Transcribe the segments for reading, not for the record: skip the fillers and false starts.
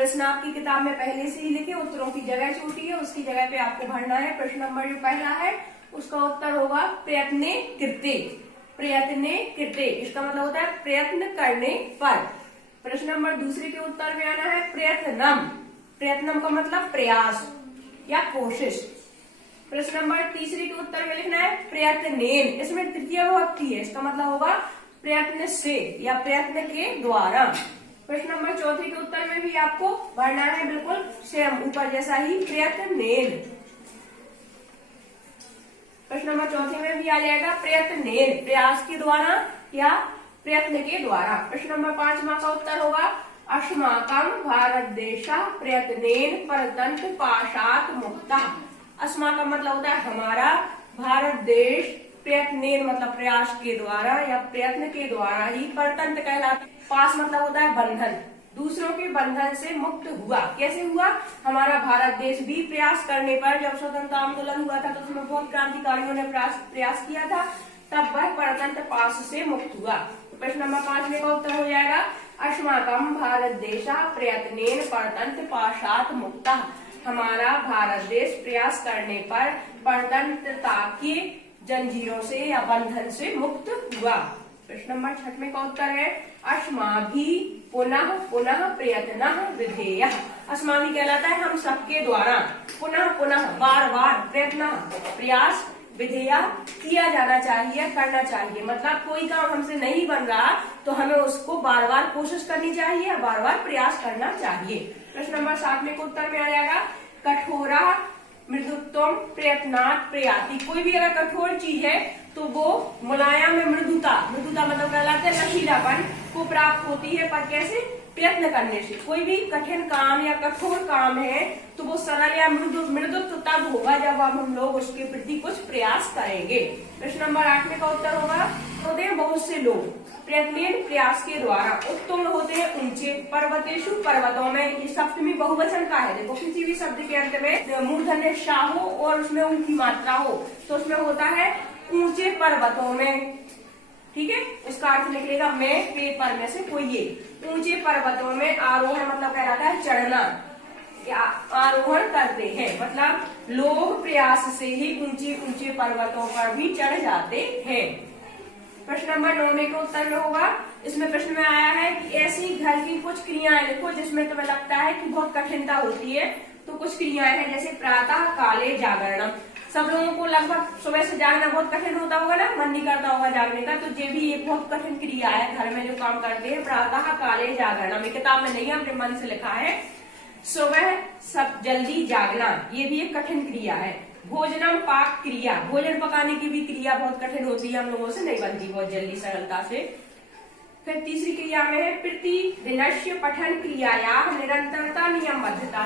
प्रश्न आपकी किताब में पहले से ही लिखे, उत्तरों की जगह छूटी है, उसकी जगह पे आपको भरना है। प्रश्न नंबर जो पहला है उसका उत्तर होगा प्रयत्ने कृते। प्रयत्ने कृते इसका मतलब होता है प्रयत्न करने पर। प्रश्न नंबर दूसरे के उत्तर में आना है प्रयत्नम। प्रयत्नम का मतलब प्रयास या कोशिश। प्रश्न नंबर तीसरे के उत्तर में लिखना है प्रयत्नेन। इसमें तृतीय विभक्ति है, इसका मतलब होगा प्रयत्न से या प्रयत्न के द्वारा। प्रश्न नंबर चौथे के उत्तर में भी आपको भरना है बिल्कुल सेम ऊपर जैसा ही प्रयत्नेन। प्रश्न नंबर चौथे में भी आ जाएगा प्रयत्नेन, प्रयास के द्वारा या प्रयत्न के द्वारा। प्रश्न नंबर 5वां का उत्तर होगा अस्माकं भारत देशः प्रयत्नेन परतंत्र पाशात् मुक्तः। अस्मा का मतलब होता है हमारा, भारत देश, प्रयत्नेन मतलब प्रयास के द्वारा या प्रयत्न के द्वारा ही, परतंत्र कहलाता। पास मतलब होता है बंधन, दूसरों के बंधन से मुक्त हुआ। कैसे हुआ? हमारा भारत देश भी प्रयास करने पर, जब स्वतंत्रता आंदोलन हुआ था तो उसमें बहुत क्रांतिकारियों ने प्रयास किया था, तब वह परतंत्र पास से मुक्त हुआ। प्रश्न नंबर 5 का उत्तर हो जाएगा अस्माकं भारत देशः प्रयत्नेन परतंत्र पाशात् मुक्तः। हमारा भारत देश प्रयास करने पर परतंत्रता के जंजीरों से या बंधन से मुक्त हुआ। प्रश्न नंबर 6 का उत्तर है अस्माभिः पुनः पुनः प्रयत्नः विधेयः। अस्माभि कहलाता है हम सबके द्वारा, पुनः पुनः बार बार, प्रयत्न प्रयास, विधेय किया जाना चाहिए, करना चाहिए। मतलब कोई काम हमसे नहीं बन रहा तो हमें उसको बार बार कोशिश करनी चाहिए, बार बार प्रयास करना चाहिए। प्रश्न नंबर 7 के उत्तर में आ जाएगा कठोरा मृदुत्वम प्रयत्नात् प्रयाति। कोई भी अगर कठोर चीज है तो वो मुलायम में मृदुता, मृदुता मतलब कहलाते हैं लचीलापन को प्राप्त होती है, पर कैसे? प्रयत्न करने से। कोई भी कठिन काम या कठोर काम है तो वो सरल या मृदुत्व तब होगा जब हम लोग उसके प्रति कुछ प्रयास करेंगे। प्रश्न नंबर 8 का उत्तर होगा होते हैं बहुत से लोग प्रयत्न प्रयास के द्वारा उत्तुंग होते हैं ऊंचे, पर्वतेषु पर्वतों में। ये सप्तमी बहुवचन का है। देखो किसी भी शब्द के अंत में मूर्धन्य शाह हो और उसमें उनकी मात्रा हो तो उसमें होता है ऊंचे पर्वतों में। ठीक है, उसका अर्थ निकलेगा मैं पेपर में से कोई एक। ऊंचे पर्वतों में आरोहण मतलब कहलाता है चढ़ना या आरोहण करते हैं, मतलब लोग प्रयास से ही ऊंचे ऊंचे पर्वतों पर भी चढ़ जाते हैं। प्रश्न नंबर 9 का उत्तर में होगा, इसमें प्रश्न में आया है कि ऐसी घर की कुछ क्रियाएं लिखो जिसमें तुम्हें लगता है कि बहुत कठिनता होती है। तो कुछ क्रियाएं हैं जैसे प्रातः काले जागरण। सब लोगों को लगभग सुबह से जागना बहुत कठिन होता होगा ना, मन नहीं करता होगा जागने का, तो ये भी एक बहुत कठिन क्रिया है घर में जो काम करते हैं। प्रातः काले जागरण, हमें किताब में नहीं है, अपने मन से लिखा है। सुबह सब जल्दी जागना, ये भी एक कठिन क्रिया है। भोजनम पाक क्रिया, भोजन पकाने की भी क्रिया बहुत कठिन होती है, हम लोगों से नहीं बनती बहुत जल्दी सरलता से। फिर तीसरी क्रिया में है प्रतिदिनस्य पठन क्रियाया निरंतरता नियमबद्धता।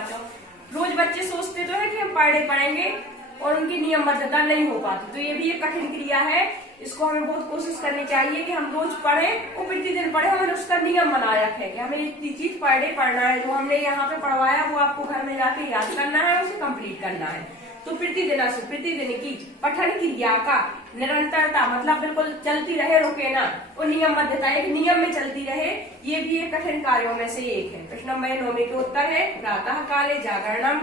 रोज बच्चे सोचते तो है कि हम पढ़ेंगे और उनकी नियमबद्धता नहीं हो पाती, तो ये भी एक कठिन क्रिया है। इसको हमें बहुत कोशिश करनी चाहिए कि हम रोज पढ़ें और प्रतिदिन पढ़े, हमें उसका नियम बनाए रखें कि हमें इतनी चीज पर डे पढ़ना है। जो हमने यहाँ पे पढ़वाया वो आपको घर में जाके याद करना है, उसे कंप्लीट करना है। तो प्रतिदिन की पठन क्रिया का निरंतरता मतलब बिल्कुल चलती रहे, रुके ना, और नियमबद्धता एक नियम में चलती रहे, ये भी एक कठिन कार्यों में से एक है। प्रश्न नंबर 9 के उत्तर है प्रातः काले जागरणम,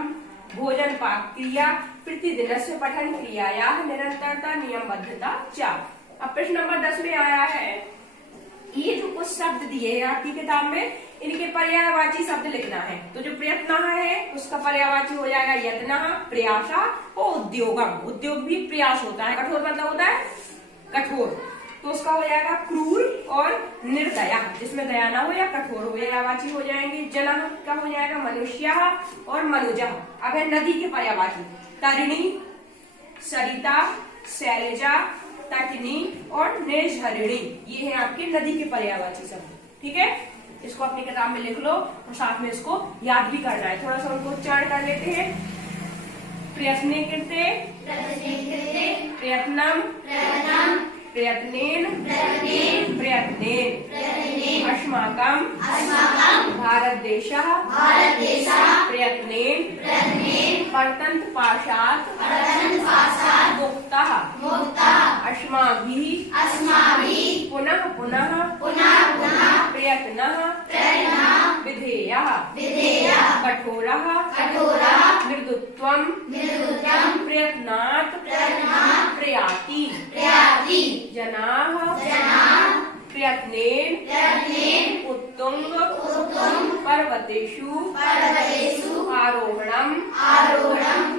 भोजन पाक क्रिया, प्रतिदिनस्य पठन क्रियाया निरंतरता नियमबद्धता च। अब प्रश्न नंबर 10 में आया है ये जो कुछ शब्द दिए हैं आपकी किताब में, इनके पर्यायवाची शब्द लिखना है। तो जो प्रयत्न है उसका पर्यायवाची हो जाएगा यत्न, प्रयासा और उद्योगम। उद्योग भी प्रयास होता है। कठोर मतलब होता है कठोर, तो उसका हो जाएगा क्रूर और निर्दया, जिसमें दया ना हो या कठोर हो, पर्यायवाची हो जाएंगे। जन का हो जाएगा मनुष्य और मनुजा। अब है नदी के पर्यायवाची तरिणी, सरिता, शैलजा, तटनी और निर्झरिणी, ये है आपके नदी के पर्यायवाची शब्द। ठीक है, इसको अपनी किताब में लिख लो और साथ में इसको याद भी करना है। थोड़ा सा उनको उच्चारण कर लेते हैं। प्रयत्ने कृते, प्रयत्नम, प्रयत्नेन, प्रयत्नेन, अस्माकं भारत देशः प्रयत्नेन परतंत्र पाशात् मुक्तः अस्माभिः पुनः पुनः प्रयत्नः विधेयः। कठोरः मृदुत्वं प्रयत्नात् प्रयाति जनाः प्रयत्नेन उत्तुंग पर्वतेषु आरोहणं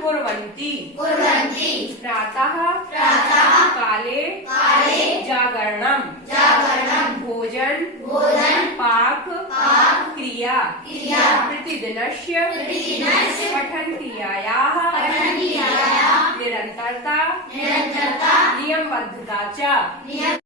कुर्वन्ति प्रातः काले जागरणं भोजन पाक क्रिया प्रतिदिनस्य पठन क्रियायाः निरन्तरता नियमबद्धता च